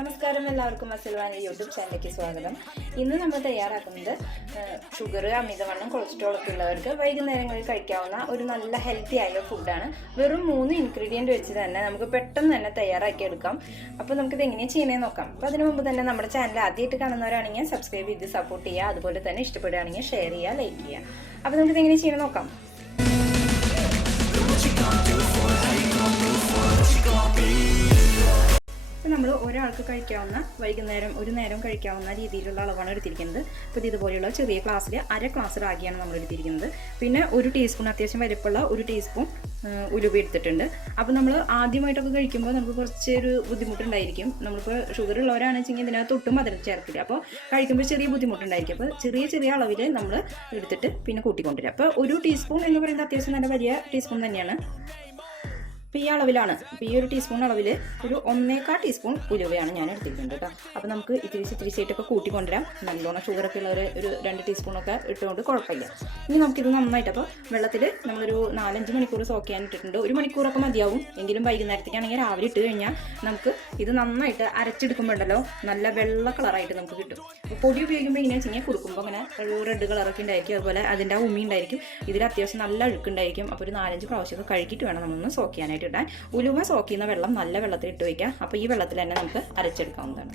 നമസ്കാരം, എല്ലാവർക്കും അസിൽവ യൂട്യൂബ് ചാനലിലേക്ക് സ്വാഗതം. ഇന്ന് നമ്മൾ തയ്യാറാക്കുന്നത് ഷുഗർ, അമിതവണ്ണം, കൊളസ്ട്രോൾ ഒക്കെ ഉള്ളവർക്ക് വൈകുന്നേരങ്ങളിൽ കഴിക്കാവുന്ന ഒരു നല്ല ഹെൽത്തി ആയ ഫുഡാണ്. വെറും 3 ഇൻഗ്രീഡിയൻറ്റ് വെച്ച് തന്നെ നമുക്ക് പെട്ടെന്ന് തന്നെ തയ്യാറാക്കി എടുക്കാം. അപ്പോൾ നമുക്കിത് എങ്ങനെയാണ് ചെയ്യണമെന്ന് നോക്കാം. അപ്പോൾ അതിനു മുമ്പ് തന്നെ നമ്മുടെ ചാനൽ ആദ്യമായിട്ട് കാണുന്നവരാണെങ്കിൽ സബ്സ്ക്രൈബ് ചെയ്ത് സപ്പോർട്ട് ചെയ്യുക. അതുപോലെ തന്നെ ഇഷ്ടപ്പെടുകയാണെങ്കിൽ ഷെയർ ചെയ്യുക, ലൈക്ക് ചെയ്യുക. അപ്പോൾ നമുക്കിത് എങ്ങനെ ചെയ്യണമെന്ന് നോക്കാം. ഇപ്പോൾ നമ്മൾ ഒരാൾക്ക് കഴിക്കാവുന്ന വൈകുന്നേരം ഒരു നേരം കഴിക്കാവുന്ന രീതിയിലുള്ള അളവാണ് എടുത്തിരിക്കുന്നത്. അപ്പോൾ ഇതുപോലെയുള്ള ചെറിയ ഗ്ലാസ്സിൽ 1/2 ഗ്ലാസ് റാഗിയാണ് നമ്മൾ എടുത്തിരിക്കുന്നത്. പിന്നെ 1 ടീസ്പൂൺ അത്യാവശ്യം വലിപ്പമുള്ള 1 ടീസ്പൂൺ ഉലുവ എടുത്തിട്ടുണ്ട്. അപ്പോൾ നമ്മൾ ആദ്യമായിട്ടൊക്കെ കഴിക്കുമ്പോൾ നമുക്ക് കുറച്ചൊരു ബുദ്ധിമുട്ടുണ്ടായിരിക്കും. നമ്മളിപ്പോൾ ഷുഗർ ഉള്ളവരാണെന്ന് വെച്ചെങ്കിൽ ഇതിനകത്ത് ഒട്ടും മധുരം ചേർക്കില്ല. അപ്പോൾ കഴിക്കുമ്പോൾ ചെറിയ ബുദ്ധിമുട്ടുണ്ടായിരിക്കും. അപ്പോൾ ചെറിയ അളവിൽ നമ്മൾ എടുത്തിട്ട് പിന്നെ കൂട്ടിക്കൊണ്ടുവരിക. അപ്പോൾ 1 ടീസ്പൂൺ എന്ന് പറയുന്നത് അത്യാവശ്യം നല്ല വലിയ ടീസ്പൂൺ തന്നെയാണ്. അപ്പോൾ ഈ അളവിലാണ്, ഇപ്പോൾ ഈ 1 ടീസ്പൂൺ അളവിൽ ഒരു 1.25 ടീസ്പൂൺ ഉലുവയാണ് ഞാൻ എടുത്തിട്ടുണ്ട് കേട്ടോ. അപ്പോൾ നമുക്ക് ഇത്തിരിയായിട്ടൊക്കെ കൂട്ടിക്കൊണ്ടുവരാം. നല്ലോണം ഷുഗറൊക്കെ ഉള്ളവർ ഒരു 2 ടീസ്പൂണൊക്കെ ഇട്ടുകൊണ്ട് കുഴപ്പമില്ല. ഇനി നമുക്കിത് നന്നായിട്ട്, അപ്പോൾ വെള്ളത്തിൽ നമ്മളൊരു 4-5 മണിക്കൂർ സോക്ക് ചെയ്യാൻ ഇട്ടിട്ടുണ്ട്. 1 മണിക്കൂറൊക്കെ മതിയാവും. എങ്കിലും വൈകുന്നേരത്തേക്കാണെങ്കിൽ രാവിലെ ഇട്ട് കഴിഞ്ഞാൽ നമുക്ക് ഇത് നന്നായിട്ട് അരച്ചെടുക്കുമ്പോഴല്ലോ നല്ല വെള്ള കളറായിട്ട് നമുക്ക് കിട്ടും. പൊടി ഉപയോഗിക്കുമ്പോൾ എങ്ങനെയാണെന്ന് വെച്ച് കഴിഞ്ഞാൽ കുറുക്കുമ്പോൾ അങ്ങനെ ഒരു റെഡ് കളറൊക്കെ ഉണ്ടായിരിക്കും. അതുപോലെ അതിൻ്റെ ഉമി ഉണ്ടായിരിക്കും. ഇതിൽ അത്യാവശ്യം നല്ല അഴുക്കുണ്ടായിരിക്കും. അപ്പോൾ ഒരു 4-5 പ്രാവശ്യമൊക്കെ കഴുകിയിട്ട് വേണം നമ്മളൊന്ന് സോക്ക് ചെയ്യാനായിട്ട് ഇടാൻ. ഉലുവ സോക്ക് ചെയ്യുന്ന വെള്ളം നല്ല വെള്ളത്തിൽ ഇട്ട് വയ്ക്കാം. അപ്പോൾ ഈ വെള്ളത്തിൽ തന്നെ നമുക്ക് അരച്ചെടുക്കാവുന്നതാണ്.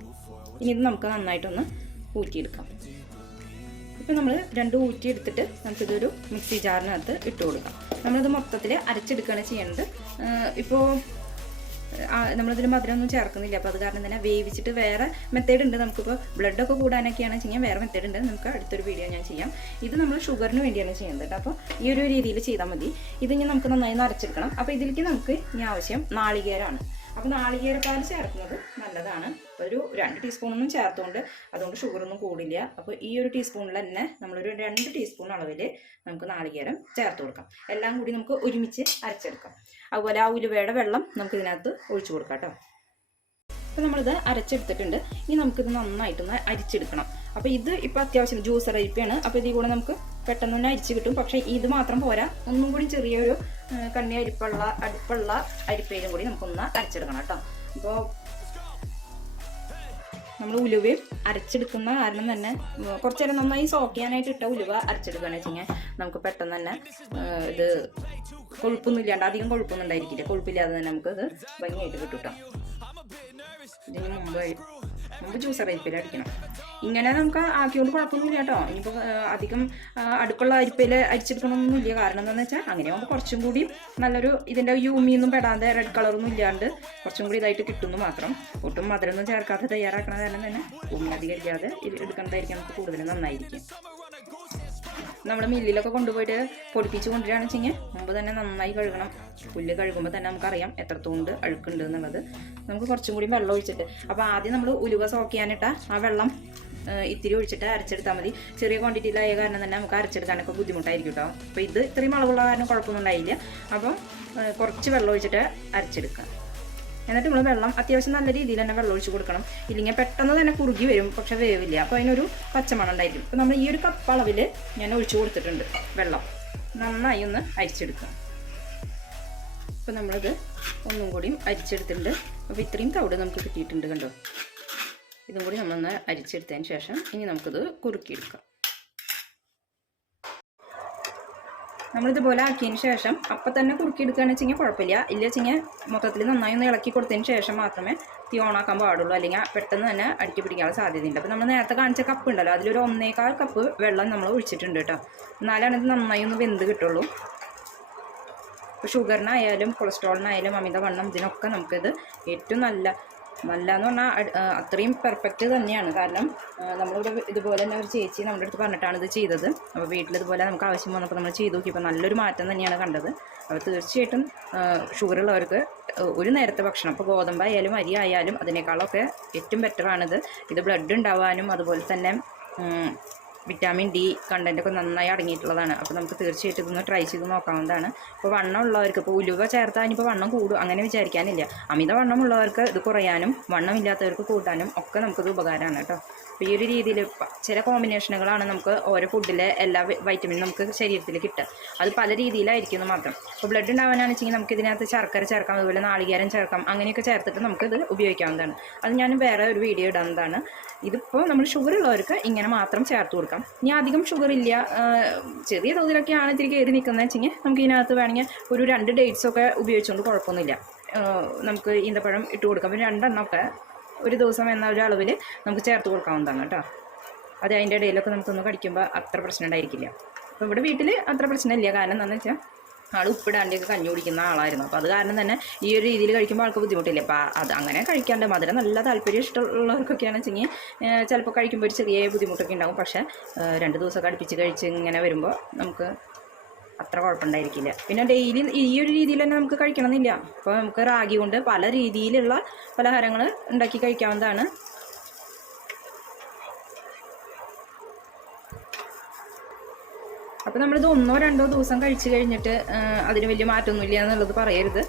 ഇനി ഇത് നമുക്ക് നന്നായിട്ടൊന്ന് ഊറ്റിയെടുക്കാം. ഇപ്പോൾ നമ്മൾ 2 ഊറ്റി എടുത്തിട്ട് നമുക്കിതൊരു മിക്സി ജാറിനകത്ത് ഇട്ട് കൊടുക്കാം. നമ്മളിത് മൊത്തത്തിൽ അരച്ചെടുക്കുകയാണ് ചെയ്യേണ്ടത്. ഇപ്പോൾ നമ്മളിതിൽ മധുരമൊന്നും ചേർക്കുന്നില്ല. അപ്പോൾ അത് കാരണം തന്നെ വേവിച്ചിട്ട് വേറെ മെത്തേഡ് ഉണ്ട്. നമുക്കിപ്പോൾ ബ്ലഡൊക്കെ കൂടാനൊക്കെയാണ് ചെയ്യാൻ വേറെ മെത്തേഡ് ഉണ്ട്. നമുക്ക് അടുത്തൊരു വീഡിയോ ഞാൻ ചെയ്യാം. ഇത് നമ്മൾ ഷുഗറിന് വേണ്ടിയാണ് ചെയ്യുന്നത് കേട്ടോ. അപ്പോൾ ഈ ഒരു രീതിയിൽ ചെയ്താൽ മതി. ഇതിനി നമുക്ക് നന്നായി അരച്ചെടുക്കണം. അപ്പോൾ ഇതിലേക്ക് നമുക്ക് ഇനി ആവശ്യം നാളികേരമാണ്. അപ്പോൾ നാളികേരപ്പാൽ ചേർക്കുന്നത് നല്ലതാണ്. അപ്പോൾ ഒരു 2 ടീസ്പൂണൊന്നും ചേർത്തുകൊണ്ട് അതുകൊണ്ട് ഷുഗറൊന്നും കൂടില്ല. അപ്പോൾ ഈ 1 ടീസ്പൂണിൽ തന്നെ നമ്മളൊരു 2 ടീസ്പൂൺ അളവിൽ നമുക്ക് നാളികേരം ചേർത്ത് കൊടുക്കാം. എല്ലാം കൂടി നമുക്ക് ഒരുമിച്ച് അരച്ചെടുക്കാം. അതുപോലെ ആ ഉലുവയുടെ വെള്ളം നമുക്ക് ഇതിനകത്ത് ഒഴിച്ചു കൊടുക്കാം കേട്ടോ. അപ്പോൾ നമ്മളിത് അരച്ചെടുത്തിട്ടുണ്ട്. ഇനി നമുക്കിത് നന്നായിട്ടൊന്ന് അരിച്ചെടുക്കണം. അപ്പോൾ ഇത് ഇപ്പോൾ അത്യാവശ്യം ജ്യൂസർ അരിപ്പയാണ്. അപ്പോൾ ഇതിൽ കൂടെ നമുക്ക് പെട്ടെന്ന് തന്നെ അരിച്ച് കിട്ടും. പക്ഷേ ഇത് മാത്രം പോരാ, ഒന്നും കൂടി ചെറിയൊരു കണ്ണി അടുപ്പുള്ള അരിപ്പയിലും കൂടി നമുക്കൊന്ന് അരച്ചെടുക്കണം കേട്ടോ. അപ്പോൾ നമ്മൾ ഉലുവയും അരച്ചെടുക്കുന്ന കാരണം തന്നെ കുറച്ച് നേരം നന്നായി സോക്ക് ചെയ്യാനായിട്ട് ഇട്ട ഉലുവ അരച്ചെടുക്കുകയാണെന്ന് വെച്ച് കഴിഞ്ഞാൽ നമുക്ക് പെട്ടെന്ന് തന്നെ ഇത് കൊഴുപ്പൊന്നും ഇല്ലാണ്ട്, അധികം കൊഴുപ്പൊന്നും ഉണ്ടായിരിക്കില്ല. കൊഴുപ്പില്ലാതെ തന്നെ നമുക്കത് ഭംഗിയായിട്ട് കിട്ടും കേട്ടോ. ഇതിന് മുമ്പ് ജ്യൂസർ അരിപ്പയിൽ അടിക്കണം. ഇങ്ങനെ നമുക്ക് ആക്കിയോണ്ട് കുഴപ്പമൊന്നുമില്ല കേട്ടോ. ഇനിയിപ്പോൾ അധികം അടുപ്പുള്ള അരിപ്പയിൽ അരിച്ചെടുക്കണമെന്നൊന്നുമില്ല. കാരണം എന്താണെന്ന് വെച്ചാൽ അങ്ങനെയാകുമ്പോൾ കുറച്ചും കൂടി നല്ലൊരു ഇതിൻ്റെ യൂമിയൊന്നും പെടാതെ റെഡ് കളറൊന്നും ഇല്ലാണ്ട് കുറച്ചും കൂടി ഇതായിട്ട് കിട്ടുന്നു മാത്രം. ഒട്ടും മധുരമൊന്നും ചേർക്കാതെ തയ്യാറാക്കണ കാരണം തന്നെ ഊമിനധികം ഇല്ലാതെ എടുക്കേണ്ടതായിരിക്കും നമുക്ക് കൂടുതൽ നന്നായിരിക്കും. നമ്മൾ മില്ലിലൊക്കെ കൊണ്ടുപോയിട്ട് പൊടിപ്പിച്ച് കൊണ്ടുവരികയാണെന്ന് വെച്ച് കഴിഞ്ഞാൽ മുമ്പ് തന്നെ നന്നായി കഴുകണം. പുല്ല് കഴുകുമ്പോൾ തന്നെ നമുക്കറിയാം എത്രത്തോണ്ട് അഴുക്കുണ്ട് എന്നുള്ളത്. നമുക്ക് കുറച്ചും കൂടി വെള്ളം ഒഴിച്ചിട്ട്, അപ്പോൾ ആദ്യം നമ്മൾ ഉലുവ സോക്ക് ചെയ്യാനിട്ട ആ വെള്ളം ഇത്തിരി ഒഴിച്ചിട്ട് അരച്ചെടുത്താൽ മതി. ചെറിയ ക്വാണ്ടിറ്റിയിലായ കാരണം തന്നെ നമുക്ക് അരച്ചെടുക്കാനൊക്കെ ബുദ്ധിമുട്ടായിരിക്കും കേട്ടോ. അപ്പോൾ ഇത് ഇത്രയും അളവുള്ള കാരണം കുഴപ്പമൊന്നും ഉണ്ടായില്ല. അപ്പോൾ കുറച്ച് വെള്ളം ഒഴിച്ചിട്ട് അരച്ചെടുക്കുക. എന്നിട്ട് നമ്മൾ വെള്ളം അത്യാവശ്യം നല്ല രീതിയിൽ തന്നെ വെള്ളം ഒഴിച്ച് കൊടുക്കണം. ഇല്ലെങ്കിൽ പെട്ടെന്ന് തന്നെ കുറുകി വരും, പക്ഷെ വേവില്ല. അപ്പോൾ അതിനൊരു പച്ചമണം ഉണ്ടായിരിക്കും. അപ്പോൾ നമ്മൾ ഈ 1 കപ്പ് അളവിൽ ഞാൻ ഒഴിച്ച് കൊടുത്തിട്ടുണ്ട് വെള്ളം. നന്നായി ഒന്ന് അരിച്ചെടുക്കുക. അപ്പോൾ നമ്മളിത് ഒന്നും കൂടിയും അരിച്ചെടുത്തിട്ടുണ്ട്. അപ്പോൾ ഇത്രയും തവിട് നമുക്ക് കിട്ടിയിട്ടുണ്ട് കണ്ടോ. ഇതും കൂടി നമ്മളൊന്ന് അരിച്ചെടുത്തതിന് ശേഷം ഇനി നമുക്കിത് കുറുക്കിയെടുക്കാം. നമ്മളിതുപോലെ ആക്കിയതിന് ശേഷം അപ്പം തന്നെ കുറുക്കിയെടുക്കുകയാണെന്ന് വെച്ച് കഴിഞ്ഞാൽ കുഴപ്പമില്ല. ഇല്ല വെച്ച് കഴിഞ്ഞാൽ മൊത്തത്തിൽ നന്നായി ഒന്ന് ഇളക്കി കൊടുത്തതിന് ശേഷം മാത്രമേ തീ ഓണാക്കാൻ പാടുള്ളൂ. അല്ലെങ്കിൽ പെട്ടെന്ന് തന്നെ അടുക്കി പിടിക്കാനുള്ള സാധ്യതയുണ്ട്. അപ്പോൾ നമ്മൾ നേരത്തെ കാണിച്ച കപ്പ് ഉണ്ടല്ലോ, അതിലൊരു 1.25 കപ്പ് വെള്ളം നമ്മൾ ഒഴിച്ചിട്ടുണ്ട് കേട്ടോ. എന്നാലാണ് ഇത് നന്നായി ഒന്ന് വെന്ത് കിട്ടുള്ളൂ. ഇപ്പോൾ ഷുഗറിനായാലും കൊളസ്ട്രോളിനായാലും അമിതവണ്ണം ഇതിനൊക്കെ നമുക്കിത് ഏറ്റവും നല്ല എന്ന് പറഞ്ഞാൽ അത്രയും പെർഫെക്റ്റ് തന്നെയാണ്. കാരണം നമ്മളിവിടെ ഇതുപോലെ തന്നെ ഒരു ചേച്ചി നമ്മുടെ അടുത്ത് പറഞ്ഞിട്ടാണ് ഇത് ചെയ്തത്. അപ്പോൾ വീട്ടിലിതുപോലെ നമുക്ക് ആവശ്യം വന്നപ്പോൾ നമ്മൾ ചെയ്ത് നോക്കിയപ്പോൾ നല്ലൊരു മാറ്റം തന്നെയാണ് കണ്ടത്. അപ്പോൾ തീർച്ചയായിട്ടും ഷുഗർ ഉള്ളവർക്ക് ഒരു നേരത്തെ ഭക്ഷണം, ഇപ്പോൾ ഗോതമ്പായാലും അരി ആയാലും അതിനേക്കാളൊക്കെ ഏറ്റവും ബെറ്ററാണിത്. ഇത് ബ്ലഡ് ഉണ്ടാവാനും അതുപോലെ തന്നെ വിറ്റാമിൻ ഡി കണ്ടൻറ്റൊക്കെ നന്നായി അടങ്ങിയിട്ടുള്ളതാണ്. അപ്പോൾ നമുക്ക് തീർച്ചയായിട്ടും ഇതൊന്ന് ട്രൈ ചെയ്ത് നോക്കാവുന്നതാണ്. ഇപ്പോൾ വണ്ണം ഉള്ളവർക്ക് ഇപ്പോൾ ഉലുവ ചേർത്താൽ ഇനിയിപ്പോൾ വണ്ണം കൂടും അങ്ങനെ വിചാരിക്കാനില്ല. അമിത വണ്ണമുള്ളവർക്ക് ഇത് കുറയാനും വണ്ണമില്ലാത്തവർക്ക് കൂട്ടാനും ഒക്കെ നമുക്കിത് ഉപകാരമാണ് കേട്ടോ. അപ്പോൾ ഈ ഒരു രീതിയിൽ ചില കോമ്പിനേഷനുകളാണ് നമുക്ക് ഓരോ ഫുഡിലെ എല്ലാ വൈറ്റമിനും നമുക്ക് ശരീരത്തിൽ കിട്ടുക. അത് പല രീതിയിലായിരിക്കും മാത്രം. ഇപ്പോൾ ബ്ലഡ് ഉണ്ടാവാനാണെന്ന് വെച്ചെങ്കിൽ നമുക്ക് ഇതിനകത്ത് ശർക്കര ചേർക്കാം, അതുപോലെ നാളികേരം ചേർക്കാം, അങ്ങനെയൊക്കെ ചേർത്തിട്ട് നമുക്കിത് ഉപയോഗിക്കാവുന്നതാണ്. അത് ഞാൻ വേറെ ഒരു വീഡിയോ ഇടുന്നതാണ്. ഇതിപ്പോൾ നമ്മൾ ഷുഗർ ഉള്ളവർക്ക് ഇങ്ങനെ മാത്രം ചേർത്ത് കൊടുക്കാം. ഇനി അധികം ഷുഗർ ഇല്ല, ചെറിയ തോതിലൊക്കെയാണ് ഇത്തിരി കയറി നിൽക്കുന്നത് വെച്ചെങ്കിൽ നമുക്ക് ഇതിനകത്ത് വേണമെങ്കിൽ ഒരു 2 ഡേറ്റ്സൊക്കെ ഉപയോഗിച്ചുകൊണ്ട് കുഴപ്പമൊന്നുമില്ല. നമുക്ക് ഈന്തപ്പഴം ഇട്ട് കൊടുക്കാം. പിന്നെ 2 എണ്ണമൊക്കെ ഒരു ദിവസം എന്ന ഒരു അളവിൽ നമുക്ക് ചേർത്ത് കൊടുക്കാവുന്നതാണ് കേട്ടോ. അത് അതിൻ്റെ ഇടയിലൊക്കെ നമുക്കൊന്ന് കടിക്കുമ്പോൾ അത്ര പ്രശ്നം ഉണ്ടായിരിക്കില്ല. അപ്പോൾ ഇവിടെ വീട്ടിൽ അത്ര പ്രശ്നമില്ല. കാരണം എന്താണെന്ന് വെച്ചാൽ ആൾ ഉപ്പിടാണ്ടിയൊക്കെ കഞ്ഞി കുടിക്കുന്ന ആളായിരുന്നു. അപ്പോൾ അത് കാരണം തന്നെ ഈ ഒരു രീതിയിൽ കഴിക്കുമ്പോൾ ആൾക്ക് ബുദ്ധിമുട്ടില്ല. അപ്പോൾ അത് അങ്ങനെ കഴിക്കാണ്ട് മധുരം നല്ല താല്പര്യം ഇഷ്ടമുള്ളവർക്കൊക്കെയാണെന്ന് വെച്ചെങ്കിൽ ചിലപ്പോൾ കഴിക്കുമ്പോൾ ഒരു ചെറിയ ബുദ്ധിമുട്ടൊക്കെ ഉണ്ടാകും. പക്ഷേ 2 ദിവസമൊക്കെ അടുപ്പിച്ച് കഴിച്ച് ഇങ്ങനെ വരുമ്പോൾ നമുക്ക് അത്ര കുഴപ്പമുണ്ടായിരിക്കില്ല. പിന്നെ ഡെയിലി ഈ ഒരു രീതിയിൽ തന്നെ നമുക്ക് കഴിക്കണമെന്നില്ല. അപ്പോൾ നമുക്ക് റാഗി കൊണ്ട് പല രീതിയിലുള്ള പലഹാരങ്ങൾ ഉണ്ടാക്കി കഴിക്കാവുന്നതാണ്. അപ്പോൾ നമ്മളിത് 1-2 ദിവസം കഴിച്ച് കഴിഞ്ഞിട്ട് അതിന് വലിയ മാറ്റമൊന്നുമില്ല എന്നുള്ളത് പറയരുത്.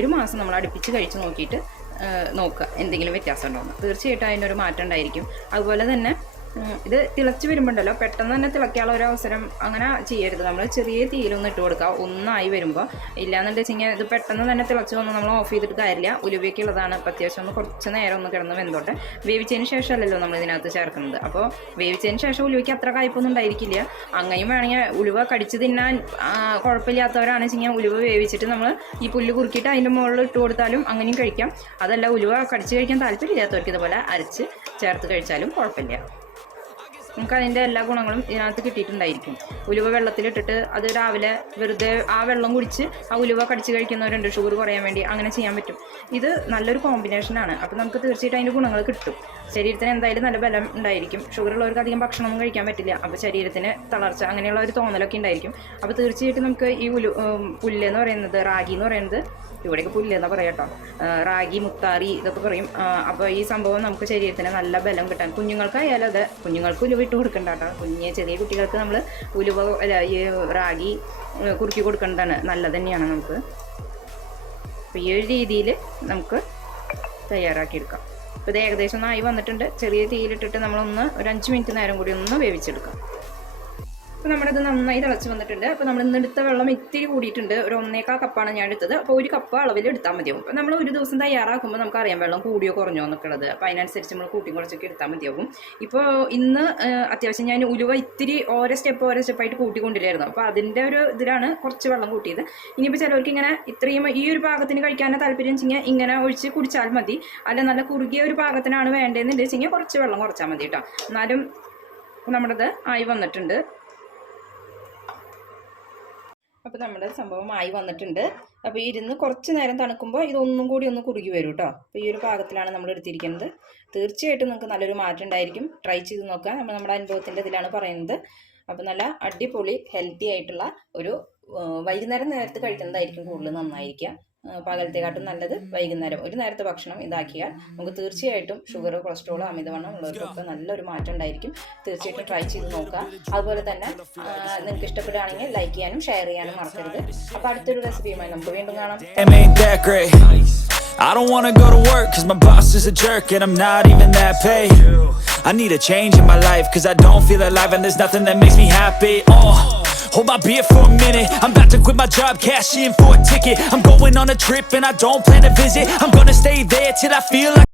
1 മാസം നമ്മൾ അടുപ്പിച്ച് കഴിച്ച് നോക്കിയിട്ട് നോക്കുക എന്തെങ്കിലും വ്യത്യാസം ഉണ്ടോയെന്ന്. തീർച്ചയായിട്ടും അതിനൊരു മാറ്റം ഉണ്ടായിരിക്കും. അതുപോലെ തന്നെ ഇത് തിളച്ച് വരുമ്പോണ്ടല്ലോ പെട്ടെന്ന് തന്നെ തിളയ്ക്കാനുള്ള ഒരു അവസരം അങ്ങനെ ചെയ്യരുത്. നമ്മൾ ചെറിയ തീയിലൊന്ന് ഇട്ട് കൊടുക്കുക. ഒന്നായി വരുമ്പോൾ ഇല്ലയെന്നുണ്ടെന്ന് വെച്ച് കഴിഞ്ഞാൽ ഇത് പെട്ടെന്ന് തന്നെ തിളച്ച് വന്ന് നമ്മൾ ഓഫ് ചെയ്തിട്ട് കാര്യമില്ല. ഉലുവയ്ക്കുള്ളതാണ്. അപ്പോൾ അത്യാവശ്യം ഒന്ന് കുറച്ച് നേരം ഒന്ന് കിടന്ന് വെന്തോട്ടെ. വേവിച്ചതിന് ശേഷമല്ലല്ലോ നമ്മൾ ഇതിനകത്ത് ചേർക്കുന്നത്. അപ്പോൾ വേവിച്ചതിന് ശേഷം ഉലുവയ്ക്ക് അത്ര കയ്പൊന്നും ഉണ്ടായിരിക്കില്ല. അങ്ങനെയും വേണമെങ്കിൽ ഉലുവ കടിച്ച് തിന്നാൻ കുഴപ്പമില്ലാത്തവരാണെന്ന് വെച്ച് കഴിഞ്ഞാൽ ഉലുവ വേവിച്ചിട്ട് നമ്മൾ ഈ പുല്ല് കുറുക്കിയിട്ട് അതിൻ്റെ മുകളിൽ ഇട്ട് കൊടുത്താലും അങ്ങനെയും കഴിക്കാം. അതല്ല ഉലുവ കടിച്ച് കഴിക്കാൻ താല്പര്യമില്ലാത്തവർക്ക് ഇതുപോലെ അരച്ച് ചേർത്ത് കഴിച്ചാലും കുഴപ്പമില്ല. നമുക്ക് അതിൻ്റെ എല്ലാ ഗുണങ്ങളും ഇതിനകത്ത് കിട്ടിയിട്ടുണ്ടായിരിക്കും. ഉലുവ വെള്ളത്തിലിട്ടിട്ട് അത് രാവിലെ വെറുതെ ആ വെള്ളം കുടിച്ച് ആ ഉലുവ കടിച്ച് കഴിക്കുന്നവരുണ്ട് ഷുഗർ കുറയാൻ വേണ്ടി. അങ്ങനെ ചെയ്യാൻ പറ്റും. ഇത് നല്ലൊരു കോമ്പിനേഷനാണ്. അപ്പോൾ നമുക്ക് തീർച്ചയായിട്ടും അതിൻ്റെ ഗുണങ്ങൾ കിട്ടും. ശരീരത്തിന് എന്തായാലും നല്ല ബലം ഉണ്ടായിരിക്കും. ഷുഗർ ഉള്ളവർക്ക് അധികം ഭക്ഷണമൊന്നും കഴിക്കാൻ പറ്റില്ല. അപ്പോൾ ശരീരത്തിന് തളർച്ച അങ്ങനെയുള്ള ഒരു തോന്നലൊക്കെ ഉണ്ടായിരിക്കും. അപ്പോൾ തീർച്ചയായിട്ടും നമുക്ക് ഈ പുല്ലെന്ന് പറയുന്നത് റാഗി എന്ന് പറയുന്നത് ഇവിടെയൊക്കെ പുല്ലെന്ന് പറയാം കേട്ടോ. റാഗി മുത്താറി ഇതൊക്കെ പറയും. അപ്പോൾ ഈ സംഭവം നമുക്ക് ശരീരത്തിന് നല്ല ബലം കിട്ടാൻ കുഞ്ഞുങ്ങൾക്കായാലും അതെ, കുഞ്ഞുങ്ങൾക്ക് ഉലുവ ഇട്ട് കൊടുക്കണ്ട കേട്ടോ. ചെറിയ കുട്ടികൾക്ക് നമ്മൾ ഉലുവ ഈ റാഗി കുറുക്കി കൊടുക്കേണ്ടതാണ്. നല്ലത് തന്നെയാണ് നമുക്ക്. അപ്പോൾ ഈ ഒരു രീതിയിൽ നമുക്ക് തയ്യാറാക്കിയെടുക്കാം. അപ്പോൾ ഇത് ഏകദേശം ഒന്നായി വന്നിട്ടുണ്ട്. ചെറിയ തീയിലിട്ടിട്ട് നമ്മളൊന്ന് ഒരു 5 മിനിറ്റ് നേരം കൂടി ഒന്ന് വേവിച്ചെടുക്കാം. അപ്പോൾ നമ്മളിത് നന്നായി തിളച്ച് വന്നിട്ടുണ്ട്. അപ്പോൾ നമ്മൾ ഇന്നെടുത്ത വെള്ളം ഇത്തിരി കൂടിയിട്ടുണ്ട്. ഒരു 1.25 കപ്പാണ് ഞാൻ എടുത്തത്. അപ്പോൾ 1 കപ്പ് അളവിൽ എടുത്താൽ മതിയാവും. അപ്പോൾ നമ്മൾ ഒരു ദിവസം തയ്യാറാക്കുമ്പോൾ നമുക്കറിയാം വെള്ളം കൂടിയോ കുറഞ്ഞോ എന്നൊക്കെ ഉള്ളത്. അപ്പോൾ അതിനനുസരിച്ച് നമ്മൾ കൂട്ടി കുറച്ചൊക്കെ എടുത്താൽ മതിയാവും. ഇപ്പോൾ ഇന്ന് അത്യാവശ്യം ഞാൻ ഉലുവ ഇത്തിരി ഓരോ സ്റ്റെപ്പായിട്ട് കൂട്ടിക്കൊണ്ടില്ലായിരുന്നു. അപ്പോൾ അതിൻ്റെ ഒരു ഇതിലാണ് കുറച്ച് വെള്ളം കൂട്ടിയത്. ഇനിയിപ്പോൾ ചിലവർക്ക് ഇങ്ങനെ ഇത്രയും ഈ ഒരു പാകത്തിന് കഴിക്കാനാണ് താല്പര്യം വെച്ച് കഴിഞ്ഞാൽ ഇങ്ങനെ ഒഴിച്ച് കുടിച്ചാൽ മതി. അല്ല നല്ല കുറുകിയ ഒരു പാകത്തിനാണ് വേണ്ടതെന്ന് വെച്ച് കഴിഞ്ഞാൽ കുറച്ച് വെള്ളം കുറച്ചാൽ മതി കേട്ടോ. എന്നാലും നമ്മുടേത് ആയി വന്നിട്ടുണ്ട്. അപ്പോൾ നമ്മുടെ സംഭവമായി വന്നിട്ടുണ്ട്. അപ്പോൾ ഇരുന്ന് കുറച്ച് നേരം തണുക്കുമ്പോൾ ഇതൊന്നും കൂടി ഒന്ന് കുറുകി വരും കേട്ടോ. അപ്പോൾ ഈ ഒരു പാകത്തിലാണ് നമ്മൾ എടുത്തിരിക്കുന്നത്. തീർച്ചയായിട്ടും നിങ്ങൾക്ക് നല്ലൊരു മാറ്റം ഉണ്ടായിരിക്കും. ട്രൈ ചെയ്ത് നോക്കുക. നമ്മുടെ അനുഭവത്തിൻ്റെ ഇതിലാണ് പറയുന്നത്. അപ്പോൾ നല്ല അടിപൊളി ഹെൽത്തി ആയിട്ടുള്ള ഒരു വൈകുന്നേരം നേരത്ത് കഴിക്കുന്നതായിരിക്കും കൂടുതൽ നന്നായിരിക്കുക. പകലത്തെക്കാട്ടും നല്ലത് വൈകുന്നേരം ഒരു നേരത്തെ ഭക്ഷണം ഇതാക്കിയാൽ നമുക്ക് തീർച്ചയായിട്ടും ഷുഗർ കൊളസ്ട്രോൾ അമിതവണ്ണം ഉള്ളവർക്കൊക്കെ നല്ലൊരു മാറ്റം ഉണ്ടായിരിക്കും. തീർച്ചയായിട്ടും ട്രൈ ചെയ്ത് നോക്കുക. അതുപോലെ തന്നെ നിങ്ങൾക്ക് ഇഷ്ടപ്പെടുകയാണെങ്കിൽ ലൈക്ക് ചെയ്യാനും ഷെയർ ചെയ്യാനും മറക്കരുത്. അപ്പോൾ അടുത്തൊരു റെസിപ്പിയുമായി നമുക്ക് വീണ്ടും കാണാം. I don't wanna go to work cause my boss is a jerk and I'm not even that paid. I need a change in my life cause I don't feel alive and there's nothing that makes me happy. Hold my beer for a minute. I'm about to quit my job, cash in for a ticket. I'm going on a trip and I don't plan to visit. I'm gonna stay there till I feel like